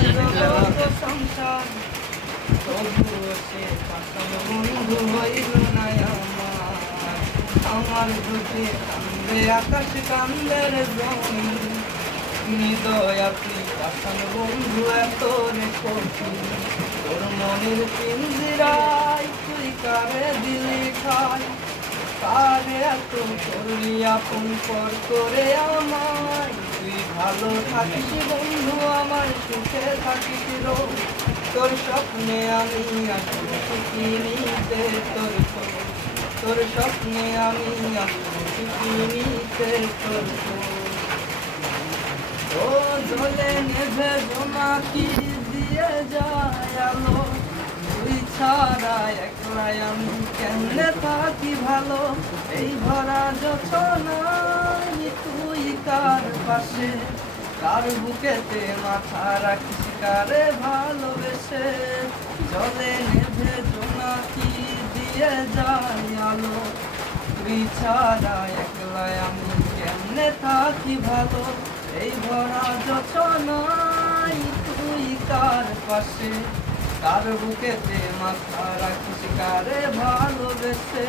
আমার আমার দুটি কান্দে আকাশ কান্দের জমি হৃদয় আপনি পাশান বন্ধু এত রে কঠিন তোর তুই কারে দিলি খাই কারে এত করলি আপন পর করে আমায় তুই ভালো থাকিস বন্ধু আমার। সুখে থাকিস তোর স্বপ্নে আমি আসব নিতে তোর। তোর স্বপ্নে আমি আসব সুখী নিতে তোর। ও জলে নেভে দিয়ে যায় আলো তুই ছাড়া কেমনে থাকি ভালো এই ভরা যছনায় তুই কার পাশে কার বুকেতে মাথা রাখিস, কারে ভালোবেসে? জলে নেভে জোনাকি দিয়ে যায় আলো। তুই ছাড়া একলাই আমি কেমনে থাকি ভালো? এই ভরা যছনাই তুই কার পাশে? কার বুকেতে মাথা রাখিস, কারে ভালোবেসে?